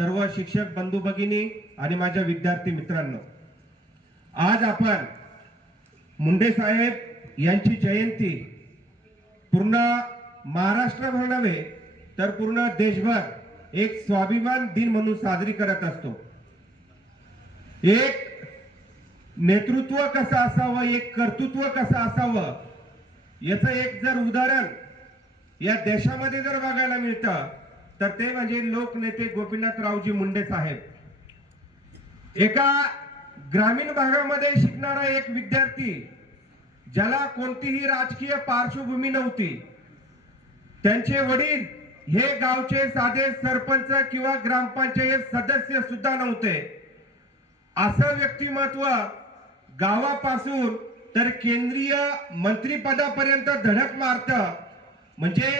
सर्व शिक्षक बंधू भगिनी आणि माझ्या विद्यार्थी मित्रांनो, आज आपण मुंडे साहेब यांची जयंती पूर्ण महाराष्ट्रभर नव्हे तर पूर्ण देशभर एक स्वाभिमान दिन म्हणून साजरी करत असतो। एक नेतृत्व कसं असावं, एक कर्तृत्व कसं असावं याचं एक जर उदाहरण या देशामध्ये जर बघायला मिळतं तर ते म्हणजे लोकनेते गोपीनाथरावजी मुंडे साहेब। एका ग्रामीण भागामध्ये शिकणारा एक विद्यार्थी ज्याला कोणतीही राजकीय पार्श्वभूमी नव्हती, त्यांचे वडील हे गावचे साधे सरपंच किंवा ग्रामपंचायत सदस्य सुद्धा नव्हते, असं व्यक्तिमत्व गावापासून तर केंद्रीय मंत्रिपदापर्यंत धडक मारतं। म्हणजे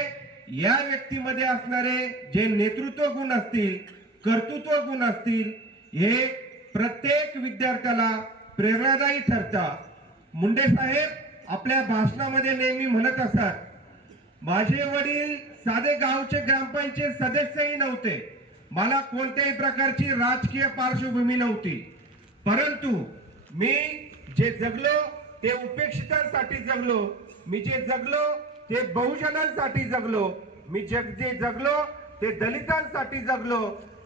या व्यक्तीमध्ये असणारे जे नेतृत्व गुण असतील, कर्तृत्व गुण असतील, हे प्रत्येक विद्यार्थ्याला प्रेरणादायी ठरतं। मुंडे साहेब आपल्या भाषणामध्ये नेहमी म्हणत असतात, माझे वडील साधे गावचे ग्रामपंचायत सदस्यही नव्हते, मला कोणत्याही प्रकारची राजकीय पार्श्वभूमी नव्हती, परंतु मी जे जगलो ते उपेक्षितांसाठी जगलो, मी जे जगलो ते बहुजनांसाठी जगलो, मी जे जगलो ते दलितांसाठी जगलो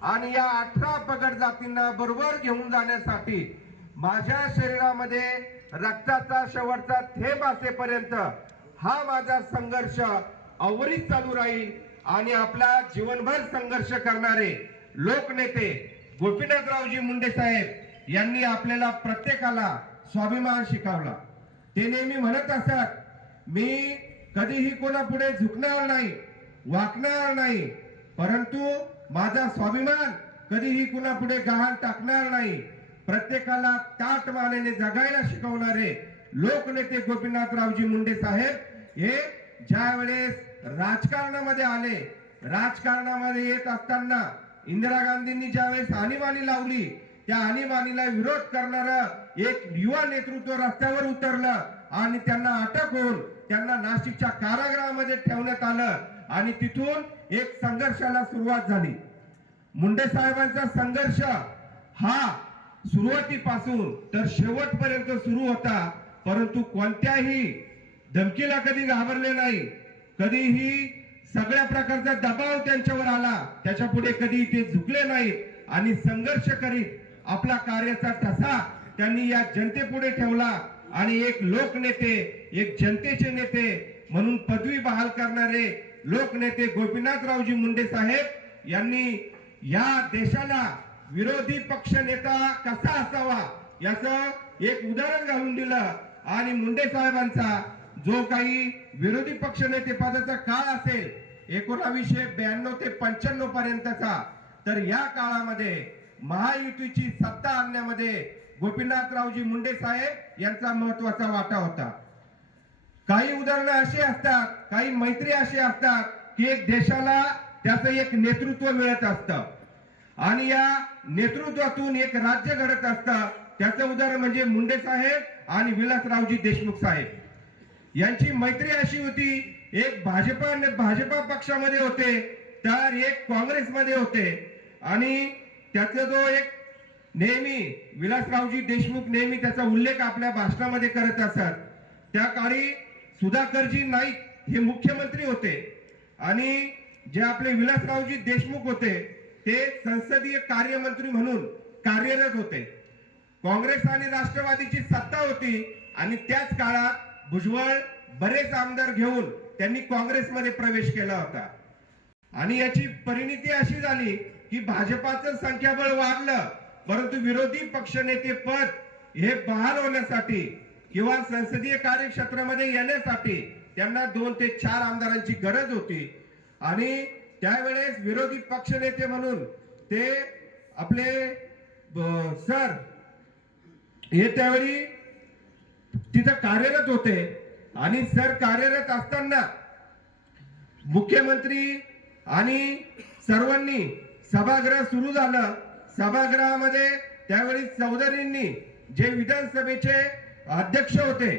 आणि या 18 पगड जातींना बरोबर घेऊन जाण्यासाठी माझ्या शरीरामध्ये रक्ताचा शेवटचा थेंब असेपर्यंत हा माझा संघर्ष अविरत चालू राहील। आणि आपला जीवनभर संघर्ष करणारे लोकनेते गोपीनाथरावजी मुंडे साहेब यांनी आपल्याला प्रत्येकाला स्वाभिमान शिकवला। ते नेहमी म्हणत असतात, मी कधीही कोणापुढे झुकणार नाही, वाकणार नाही, परंतु माझा स्वाभिमान कधीही कुणापुढे गहाण टाकणार नाही। प्रत्येकाला ताठ मानेने जगायला शिकवणारे लोकनेते गोपीनाथरावजी मुंडे साहेब हे ज्या वेळेस राजकारणामध्ये आले, राजकारणामध्ये येत असताना इंदिरा गांधींनी ज्यावेळेस आणीबाणी लावली, त्या आणीबाणीला विरोध करणारा एक युवा नेतृत्व रस्त्यावर उतरलं आणि त्यांना अटक होऊन त्यांना नाशिकच्या कारागृहामध्ये ठेवण्यात आलं आणि तिथून एक संघर्षाला सुरुवात झाली। मुंडे साहेबांचा संघर्ष हा सुरुवातीपासून तर शेवटपर्यंत सुरू होता, परंतु कोणत्याही धमकीला कधी घाबरले नाही, कधीही सगळ्या प्रकारचा दबाव त्यांच्यावर आला त्याच्या पुढे कधी ते झुकले नाहीत आणि संघर्ष करीत आपला कार्याचा ठसा त्यांनी या जनतेपुढे ठेवला आणि एक लोकनेते, एक जनतेचे नेते म्हणून पदवी बहाल करणारे लोकनेते गोपीनाथरावजी मुंडे साहेब यांनी या देशाला विरोधी पक्ष नेता कसा असावा याचं एक उदाहरण घालून दिलं। आणि मुंडे साहेबांचा जो काही विरोधी पक्ष नेते पदाचा काळ असेल 1992 ते 95 पर्यंतचा, तर या काळामध्ये महायुतीची सत्ता आणण्यामध्ये गोपीनाथरावजी मुंडे साहेब यांचा महत्वाचा वाटा होता। काही उदाहरणं अशी असतात, काही मैत्री अशी असतात की एक देशाला त्याचं एक नेतृत्व मिळत असतं आणि या नेतृत्वातून एक राज्य घडत असतं। त्याचं उदाहरण म्हणजे मुंडे साहेब आणि विलासरावजी देशमुख साहेब यांची मैत्री अशी होती, एक भाजपा पक्षामध्ये होते तर एक काँग्रेसमध्ये होते आणि त्याचा जो एक नेहमी विलासरावजी देशमुख नेहमी त्याचा उल्लेख आपल्या भाषणामध्ये करत असत, त्या काळी सुधाकरजी नाईक हे मुख्यमंत्री होते आणि जे आपले विलासरावजी देशमुख होते ते संसदीय कार्यमंत्री म्हणून कार्यरत होते। काँग्रेस आणि राष्ट्रवादीची सत्ता होती आणि त्याच काळात भुजबळ बरेच आमदार घेऊन त्यांनी काँग्रेसमध्ये प्रवेश केला होता आणि याची परिणिती अशी झाली की भाजपाचं संख्याबळ वाढलं, परंतु विरोधी पक्षनेते पद हे बहाल होण्यासाठी किंवा संसदीय कार्यक्षेत्रामध्ये येण्यासाठी त्यांना 2 ते 4 आमदारांची गरज होती आणि त्यावेळेस विरोधी पक्षनेते म्हणून ते आपले सर हे त्यावेळी तिथं कार्यरत होते आणि सर कार्यरत असताना मुख्यमंत्री आणि सर्वांनी सभागृह सुरू झालं। सभागृहामध्ये त्यावेळी चौधरींनी जे विधानसभेचे अध्यक्ष होते,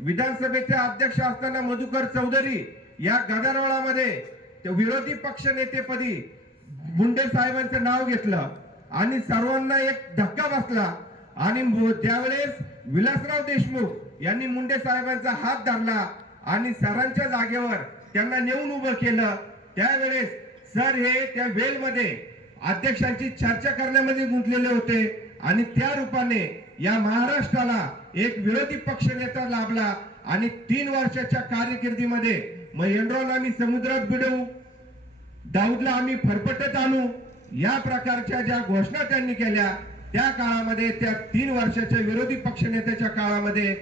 विधानसभेचे अध्यक्ष असताना मधुकर चौधरी या गदारोळामध्ये विरोधी पक्ष नेतेपदी मुंडे साहेबांचं नाव घेतलं आणि सर्वांना एक धक्का बसला आणि त्यावेळेस विलासराव देशमुख यांनी मुंडे साहेबांचा हात धरला आणि सरांच्या जागेवर त्यांना नेऊन उभं केलं। त्यावेळेस सर हे त्या वेलमध्ये अध्यक्षांची चर्चा करण्यामध्ये गुंतलेले होते आणि त्या रूपाने या महाराष्ट्राला एक विरोधी पक्ष नेता लाभला आणि 3 वर्षाच्या कारकिर्दीमध्ये मग एनरॉन आम्ही समुद्रात बुडवू, दाऊदला आम्ही फरफटत आणू, या प्रकारच्या ज्या घोषणा त्यांनी केल्या त्या काळामध्ये, त्या 3 वर्षाच्या विरोधी पक्षनेत्याच्या काळामध्ये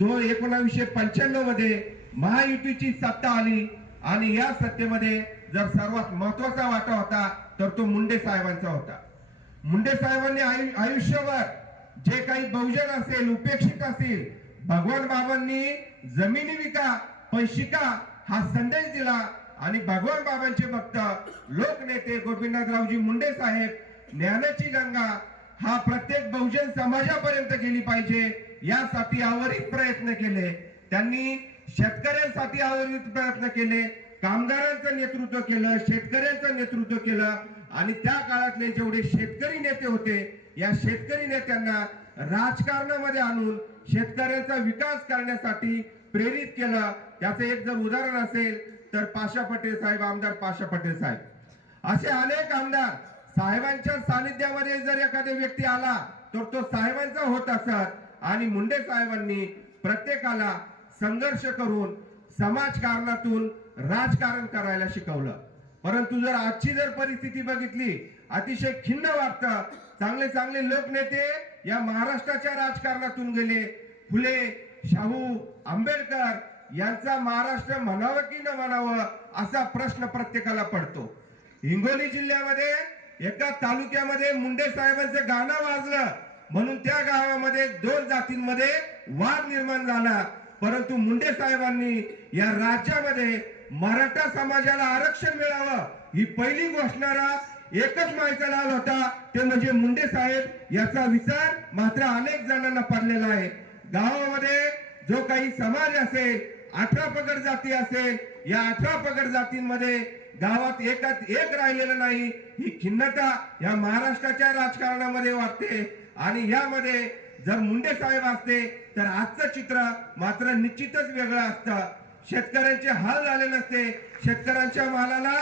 1995 मध्ये महायुतीची सत्ता आली आणि या सत्तेमध्ये जर सर्वात महत्वाचा वाटा होता तर तो मुंडे साहेबांचा होता। मुंडे साहेबांनी आयुष्यभर जे काही बहुजन असेल, उपेक्षित असेल, भगवान बाबांनी जमिनी विका पण शिका हा संदेश दिला आणि भगवान बाबांचे भक्त लोकनेते गोपीनाथरावजी मुंडे साहेब ज्ञानाची गंगा हा प्रत्येक बहुजन समाजापर्यंत गेली पाहिजे यासाठी अविरत प्रयत्न केले। त्यांनी शेतकऱ्यांसाठी अविरत प्रयत्न केले, कामगारांचं नेतृत्व केलं, शेतकऱ्यांचं नेतृत्व केलं आणि त्या काळातले जेवढे शेतकरी नेते होते या शेतकरी नेत्यांना राजकारणामध्ये आणून शेतकऱ्यांचा विकास करण्यासाठी प्रेरित केलं। त्याचं एक जर उदाहरण असेल तर पाशा पटेल साहेब, आमदार पाशा पटेल साहेब, असे अनेक आमदार साहेबांच्या सानिध्यामध्ये जर एखादा व्यक्ती आला तर तो साहेबांचा होत असत आणि मुंडे साहेबांनी प्रत्येकाला संघर्ष करून समाजकारणातून राजकारण करायला शिकवलं। परंतु जर आजची जर परिस्थिती बघितली अतिशय खिन्न वाटतं। चांगले चांगले लोकनेते या महाराष्ट्राच्या राजकारणातून गेले। फुले, शाहू, आंबेडकर यांचा महाराष्ट्र म्हणावं की न म्हणावं असा प्रश्न प्रत्येकाला पडतो। हिंगोली जिल्ह्यामध्ये एका तालुक्यामध्ये मुंडे साहेबांचं गाणं वाजलं म्हणून त्या गावामध्ये 2 जातींमध्ये वाद निर्माण झाला, परंतु मुंडे साहेबांनी या राज्यामध्ये मराठा समाजाला आरक्षण मिळावं ही पहिली घोषणारा एकच माणसाला आला होता, ते म्हणजे मुंडे साहेब। याचा विचार मात्र अनेक जणांना पडलेला आहे। गावामध्ये जो काही समाज असेल, 18 पगड जाती असेल, या 18 पगड जातींमध्ये गावात एक राहिलेलं नाही ही खिन्नता या महाराष्ट्राच्या राजकारणामध्ये वाटते आणि यामध्ये जर मुंडे साहेब असते तर आजचं चित्र मात्र निश्चितच वेगळं असतं। शेतकऱ्यांचे हाल झाले नसते, शेतकऱ्यांच्या मालाला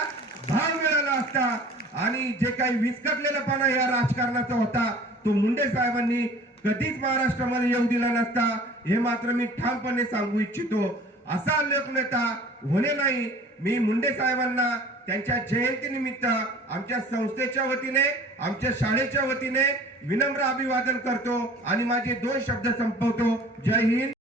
भाव मिळाला असता आणि जे काही विस्कटलेलापणा या राजकारणाचा होता तो मुंडे साहेबांनी कधीच महाराष्ट्रामध्ये येऊ दिला नसता, हे मात्र मी ठामपणे सांगू इच्छितो। असा लोकनेता होणे नाही। मी मुंडे साहेबांना त्यांच्या जयंतीनिमित्त आमच्या संस्थेच्या वतीने, आमच्या शाळेच्या वतीने विनम्र अभिवादन करतो आणि माझे 2 शब्द संपवतो। जय हिंद।